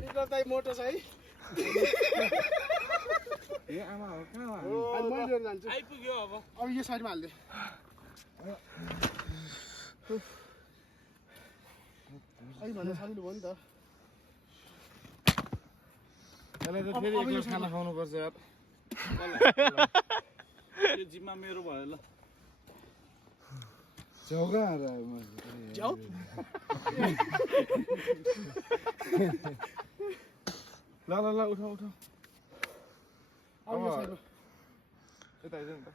भित्र चाहिँ मोटो छ है ए आमा हो कहाँ हो अनि मैले लिएर जान्छु आइपुग्यो अब अब यो साइडमा हाल्दे अहिले भन्दा सजिलो भयो नि त यसलाई त फेरि एकल खाना खुवाउनु पर्छ यार यो जिम्मा मेरो भयो ल चौका जाऊ ल ल ल उठाऊ उठाऊ अब यो साइडमा यता आइज नि त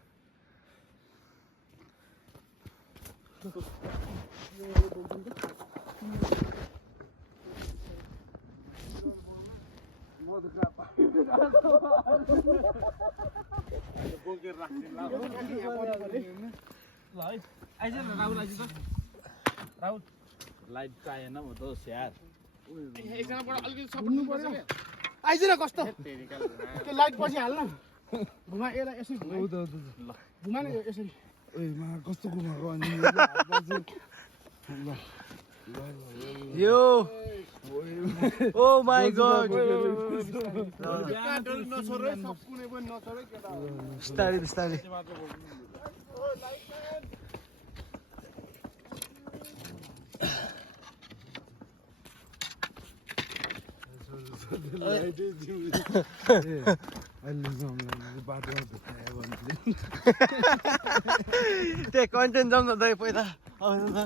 बोकेर राख्दिन ल है आइज न राहुल आइज त राहुल लाइट चाहिएन म त स्याहार एकजनाबाट अलिकति सपोर्ट गर्नु पर्छ के आइज न कस्तो त्यो लाइट पछि हाल्न घुमा यसलाई यसरी घुमा न यसरी ओइ मा कस्तो घुमाएको अनि यो ओ माय गॉड नछोरे सब कुनै पनि नछोरे केटा बिस्तारै बिस्तारै त्यही कन्टेन्ट जाउँ न दाइ पहिला आउनु त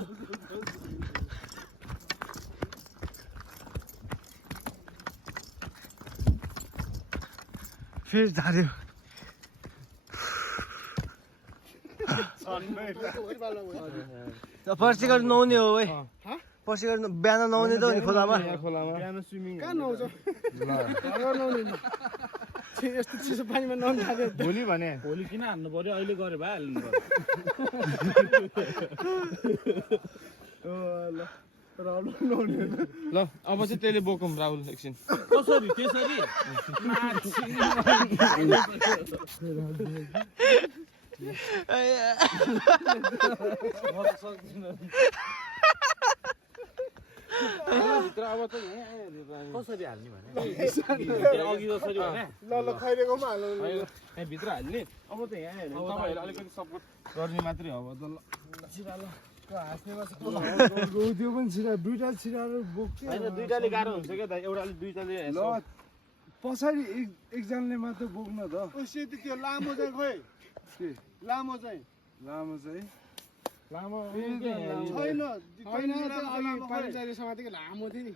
फेरि झाऱ्यो पर्सि गरी नुहाउने हो है पर्सि गरी बिहान नुहाउने त हो नि खोलामा बिहान स्विमिङ कहाँ नुहाउँछ यस्तो चिसो पानीमा नुहाउनु थाल्यो भोलि भने भोलि किन हान्नु पर्यो अहिले गरे भइहाल्नु ल राहुल नुहाउने ल अब चाहिँ त्यसले बोकौँ राहुल एकछिन कसरी त्यसरी भित्र अब त कसरी हाल्ने भने अघि जसरी भने ल खैरेको पनि हाल्नु यहाँ भित्र हाल्ने अब त यहाँ हेर्नु तपाईँहरू अलिकति सपोर्ट गर्ने मात्रै हो अब त ल त्यो पनि छिरा दुईटा छिराहरू बोक्थ्यो होइन दुईटाले गाह्रो हुन्छ क्या त एउटाले दुईटाले ल पछाडि एकजनाले मात्र बोक्न त सेती त्यो लामो चाहिँ खोइ के लामो चाहिँ लामो चाहिँ लामो छैन पानीचारी समातेको लामो थियो नि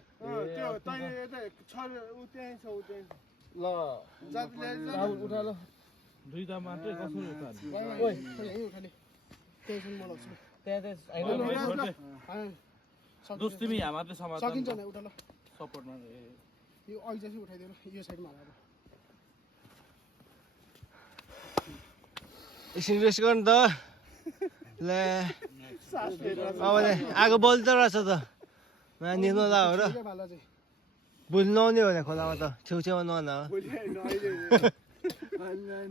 त्यो तैँले यता छ उ त्यहीँ छ उ त्यहीँ ल जाति ल्याएर राहुल उठा ल दुईटा मात्रै कसरी उतार्ने उठाले टेन्सन मलाई दोस्त तिमी यहाँ मात्रै समाज सकिन्छ नि उठा ल सपोर्टमा यो अहिले चाहिँ उठाइदियो यो साइडमा हालेर एकछिन रेस्ट गर्नु त ल अब आगो बल्दो रहेछ त निस्नु ला हो र भाला चाहिँ भोलि नुहाउने हो भने खोलामा त छेउछेउमा नुहाउन हो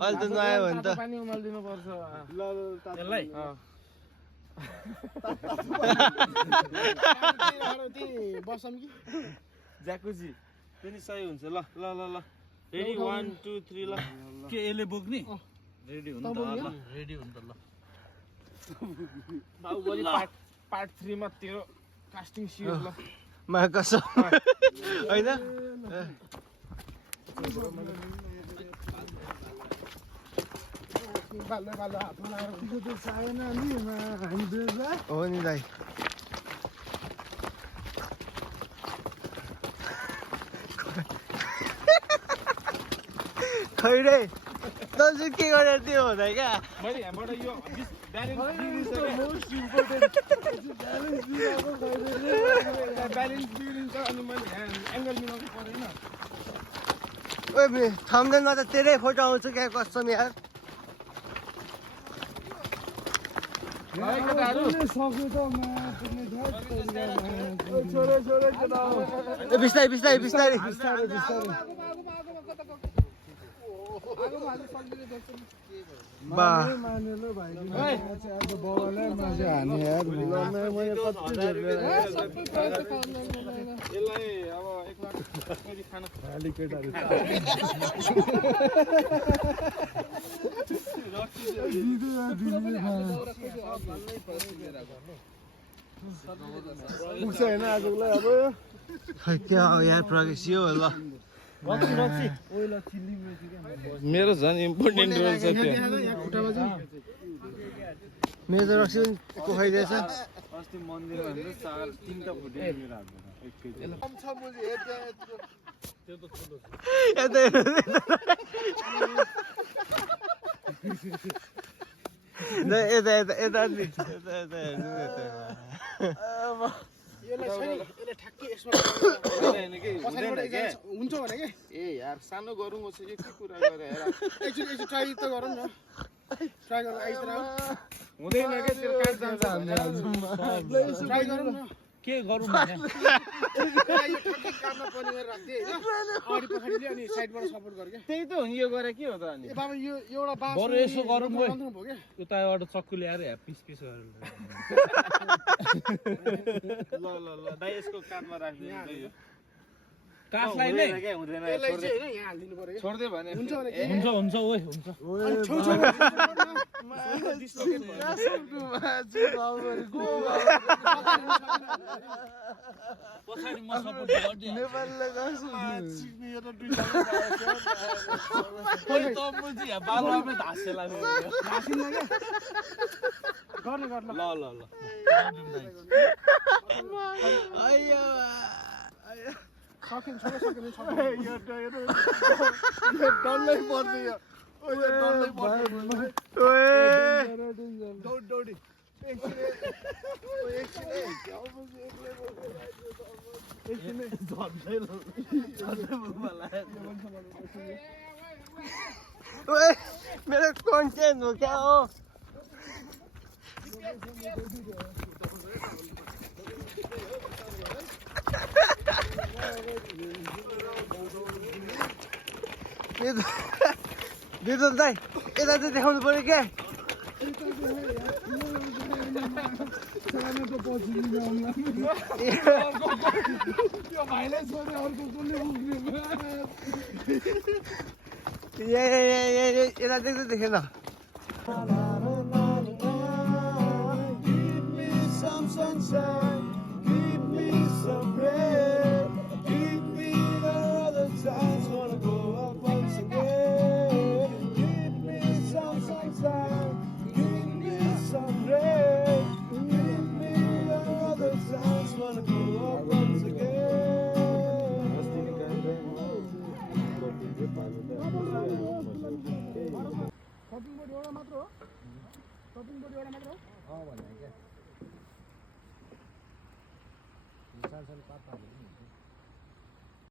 अहिले त नुहायो भने त पानी उमालिदिनु पर्छ ल यसलाई बसम कि ज्याकुजी पनि सही हुन्छ ल ल ल ल रेडी 1 2 3 ल के यसले बोक्ने रेडी हुनु त ल रेडी हुनु त ल बाहुबली पार्ट 3 मा तेरो कास्टिङ सियो ल मा कसम होइन बाल्लो बाल्लो हातमा लगाएर हो नि दाइ खै रे दाजु के गरेर त्यो हुँदा क्या मैले यहाँबाट यो ब्यालेन्स बिग्रिन्छ अनि मैले एङ्गल मिलाउनु परेन ओए थम्बनेलमा त तेरै फोटो आउँछ क्या कसम यार बिस्तारै बिस्तारै बिस्तारै यसलाई अब फेरि खाना पुग्छ होइन आजकोलाई अब खै क्या हो यार प्रगेसियो ल मेरो झन् इम्पोर्टेन्ट रोल छ त्यो यहाँ खुट्टामा चाहिँ मेरो त रक्सी पनि कोखाइदिएछ अस्ति मन्दिरमा हेर्नु 3टा फुटे मेरो हातबाट यता यता यता यता नि यता यता हेर्नु यता यसलाई छैन यसलाई ठ्याक्कै यसमा होइन के पछाडिबाट हुँदैन के हुन्छ भने के ए यार सानो गरौँ छ के कुरा गरे हेर एकचोटि ट्राई त गरौँ न ट्राई गर्नु आइज र हुँदैन के त्यो काट जान्छ ट्राई गरौँ न के गरौँ भने यसलाई यो ठ्याक्कै काममा पनि गरेर राख्दिए हैन अगाडि पछाडिले अनि साइडबाट सपोर्ट गर के त्यही त हो नि यो गरे के हो त अनि ए बाबा यो एउटा बास बरु यसो गरौँ है। भयो के उताबाट चक्कु ल्याएर पिस पिस गरेर ल दाइ यसको कानमा राख्दिनु नि यो काठलाई नै हुँदैन के हुँदैन यसलाई चाहिँ हैन यहाँ हाल्दिनु पर्यो के छोड्दै भने हुन्छ भने के हुन्छ हुन्छ ओइ हुन्छ अनि छेउछेउमा डिस्लोकेट भयो पछाडि म सपोर्ट गर्दिए खोइ त मुजी बालुवामै धासेला घाँसिन्न के गर्ने गर्न ल ल ल सकिन्छ सकिन्छ यो डल्लै पर्छ यो डल्लै पर्छ दौडी ओए मेरो कन्टेन्ट हो क्या हो बिर्दल दाइ यता चाहिँ देखाउनु पर्यो क्या त्यो भाइलाई छोड्यो अर्को कसले उक्रियो यता देख्दै देखेन कटिङ बोर्ड एउटा मात्र हो कटिङ बोर्ड एउटा मात्र हो भने क्या सानो सानो पात